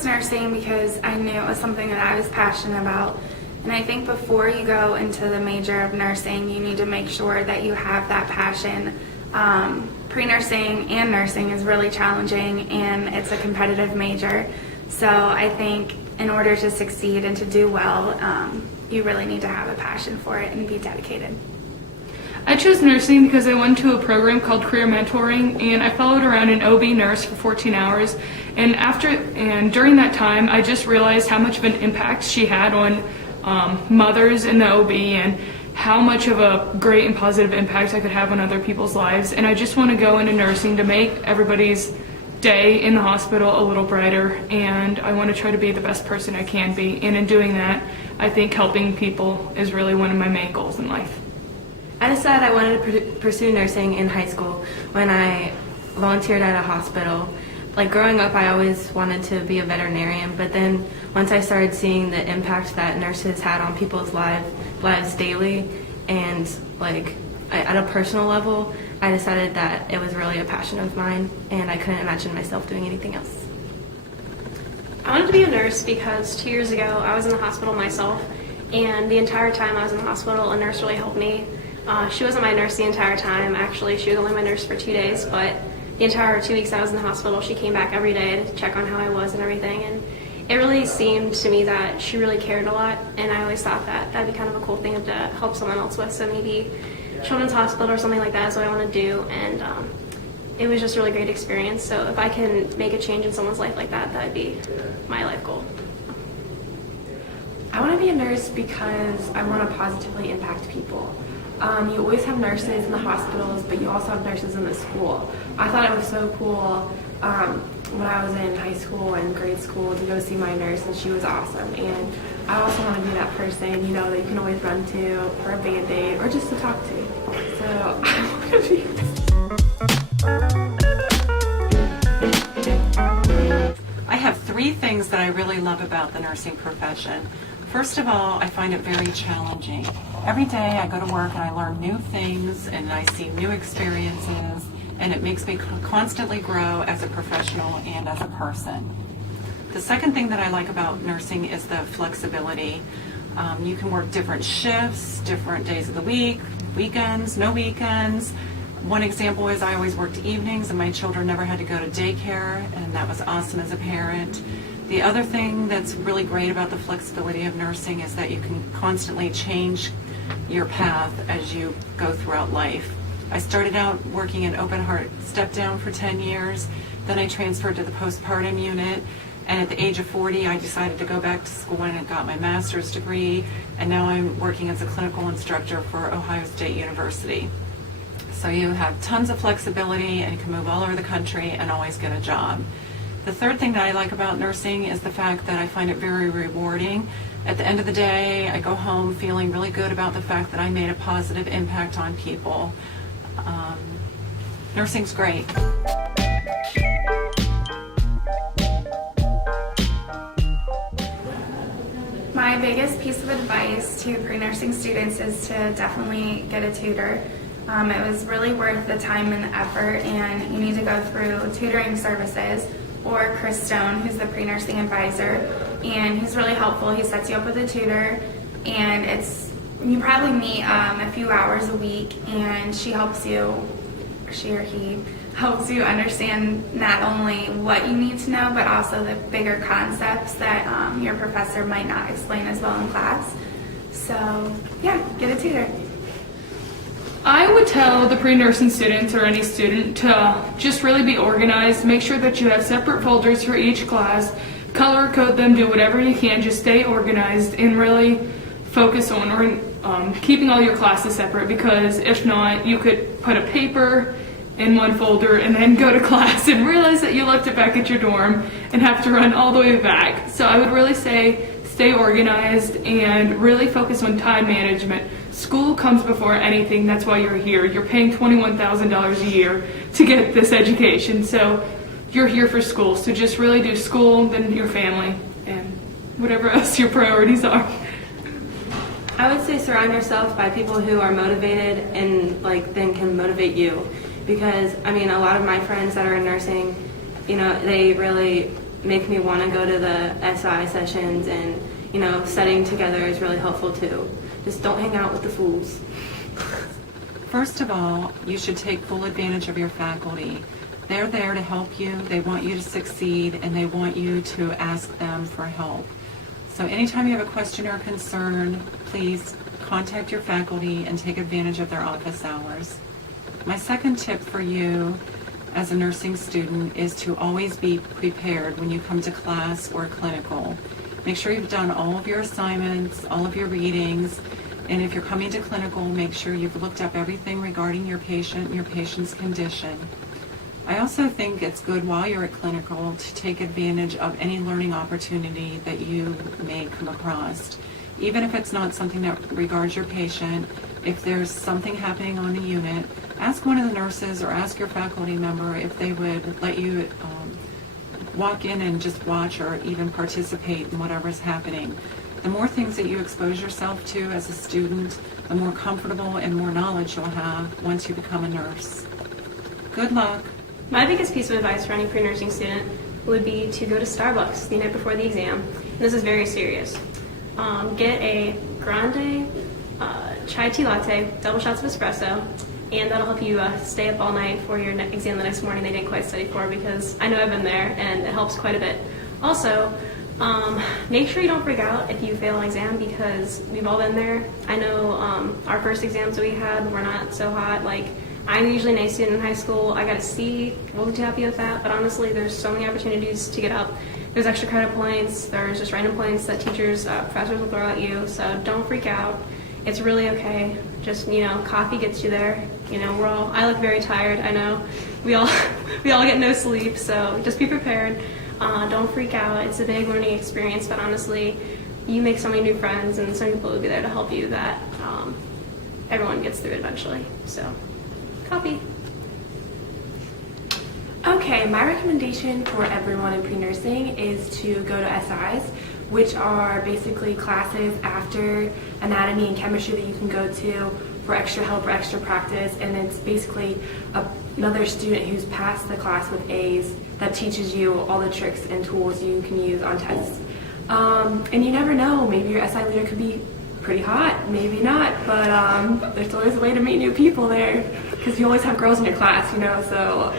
chose nursing because I knew it was something that I was passionate about. And I think before you go into the major of nursing, you need to make sure that you have that passion. Pre-nursing and nursing is really challenging, and it's a competitive major. So I think in order to succeed and to do well, you really need to have a passion for it and be dedicated. I chose nursing because I went to a program called Career Mentoring, and I followed around an OB nurse for 14 hours. And during that time, I just realized how much of an impact she had on mothers in the OB, and how much of a great and positive impact I could have on other people's lives. And I just want to go into nursing to make everybody's day in the hospital a little brighter, and I want to try to be the best person I can be. And in doing that, I think helping people is really one of my main goals in life. I decided I wanted to pursue nursing in high school when I volunteered at a hospital. Like growing up, I always wanted to be a veterinarian, but then once I started seeing the impact that nurses had on people's lives daily, and like at a personal level, I decided that it was really a passion of mine, and I couldn't imagine myself doing anything else. I wanted to be a nurse because 2 years ago I was in the hospital myself, and the entire time I was in the hospital, a nurse really helped me. She wasn't my nurse the entire time. Actually, she was only my nurse for 2 days, but the entire 2 weeks I was in the hospital, she came back every day to check on how I was and everything. And it really seemed to me that she really cared a lot, and I always thought that that'd be kind of a cool thing to help someone else with. So maybe Children's Hospital or something like that is what I want to do. And it was just a really great experience. So if I can make a change in someone's life like that, that'd be my life goal. I want to be a nurse because I want to positively impact people. You always have nurses in the hospitals, but you also have nurses in the school. I thought it was so cool when I was in high school and grade school to go see my nurse, and she was awesome. And I also want to be that person, you know, that you can always run to for a Band-Aid or just to talk to. So I want to be. I have 3 things that I really love about the nursing profession. First of all, I find it very challenging. Every day I go to work and I learn new things and I see new experiences, and it makes me constantly grow as a professional and as a person. The second thing that I like about nursing is the flexibility. You can work different shifts, different days of the week, weekends, no weekends. One example is I always worked evenings and my children never had to go to daycare, and that was awesome as a parent. The other thing that's really great about the flexibility of nursing is that you can constantly change your path as you go throughout life. I started out working in open heart step down for 10 years, then I transferred to the postpartum unit, and at the age of 40 I decided to go back to school and got my master's degree, and now I'm working as a clinical instructor for Ohio State University. So you have tons of flexibility and you can move all over the country and always get a job. The third thing that I like about nursing is the fact that I find it very rewarding. At the end of the day, I go home feeling really good about the fact that I made a positive impact on people. Nursing's great. My biggest piece of advice to pre-nursing students is to definitely get a tutor. It was really worth the time and the effort, and you need to go through tutoring services or Chris Stone, who's the pre-nursing advisor, and he's really helpful. He sets you up with a tutor, and you probably meet a few hours a week, and she or he helps you understand not only what you need to know, but also the bigger concepts that your professor might not explain as well in class. So yeah, get a tutor. I would tell the pre-nursing students or any student to just really be organized. Make sure that you have separate folders for each class. Color code them, do whatever you can. Just stay organized and really focus on keeping all your classes separate, because if not, you could put a paper in one folder and then go to class and realize that you left it back at your dorm and have to run all the way back. So I would really say stay organized and really focus on time management. School comes before anything. That's why you're here. You're paying $21,000 a year to get this education. So you're here for school. So just really do school, then your family, and whatever else your priorities are. I would say surround yourself by people who are motivated and then can motivate you. Because I mean, a lot of my friends that are in nursing, they really make me want to go to the SI sessions, and studying together is really helpful too. Just don't hang out with the fools. First of all, you should take full advantage of your faculty. They're there to help you, they want you to succeed, and they want you to ask them for help. So anytime you have a question or concern, please contact your faculty and take advantage of their office hours. My second tip for you as a nursing student is to always be prepared when you come to class or clinical. Make sure you've done all of your assignments, all of your readings, and if you're coming to clinical, make sure you've looked up everything regarding your patient and your patient's condition. I also think it's good while you're at clinical to take advantage of any learning opportunity that you may come across. Even if it's not something that regards your patient, if there's something happening on the unit, ask one of the nurses or ask your faculty member if they would let you walk in and just watch or even participate in whatever's happening. The more things that you expose yourself to as a student, the more comfortable and more knowledge you'll have once you become a nurse. Good luck. My biggest piece of advice for any pre-nursing student would be to go to Starbucks the night before the exam. And this is very serious. Get a grande chai tea latte, double shots of espresso, and that'll help you stay up all night for your exam the next morning they didn't quite study for, because I know I've been there and it helps quite a bit. Also, make sure you don't freak out if you fail an exam, because we've all been there. I know our first exams that we had were not so hot. Like, I'm usually an A student in high school. I got a C. Wasn't too happy with that, but honestly, there's so many opportunities to get up. There's extra credit points. There's just random points that teachers, professors will throw at you. So don't freak out. It's really okay. Just, coffee gets you there. I look very tired. I know we all get no sleep. So just be prepared. Don't freak out. It's a big learning experience, but honestly, you make so many new friends, and some people will be there to help you that everyone gets through it eventually. So, copy. Okay, my recommendation for everyone in pre-nursing is to go to SIs, which are basically classes after anatomy and chemistry that you can go to for extra help or extra practice, and it's basically another student who's passed the class with A's that teaches you all the tricks and tools you can use on tests. And you never know, maybe your SI leader could be pretty hot, maybe not, but there's always a way to meet new people there, because you always have girls in your class, so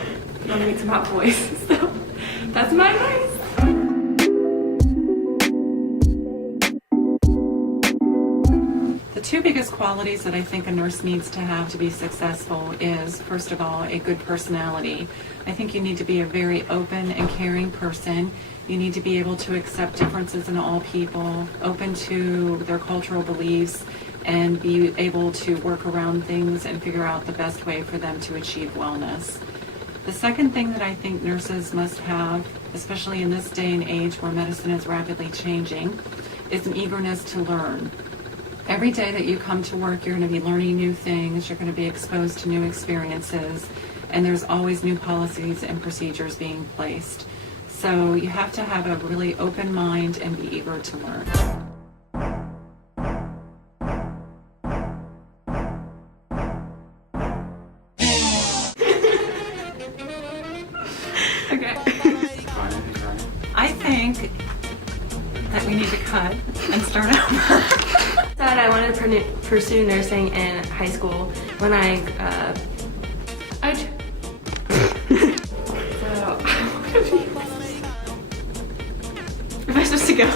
you want to meet some hot boys. So that's my advice. The two biggest qualities that I think a nurse needs to have to be successful is, first of all, a good personality. I think you need to be a very open and caring person. You need to be able to accept differences in all people, open to their cultural beliefs, and be able to work around things and figure out the best way for them to achieve wellness. The second thing that I think nurses must have, especially in this day and age where medicine is rapidly changing, is an eagerness to learn. Every day that you come to work, you're going to be learning new things, you're going to be exposed to new experiences, and there's always new policies and procedures being placed. So you have to have a really open mind and be eager to learn. Okay. I think that we need to cut and start over. Said I wanted to pursue nursing in high school when I So Am I supposed to go?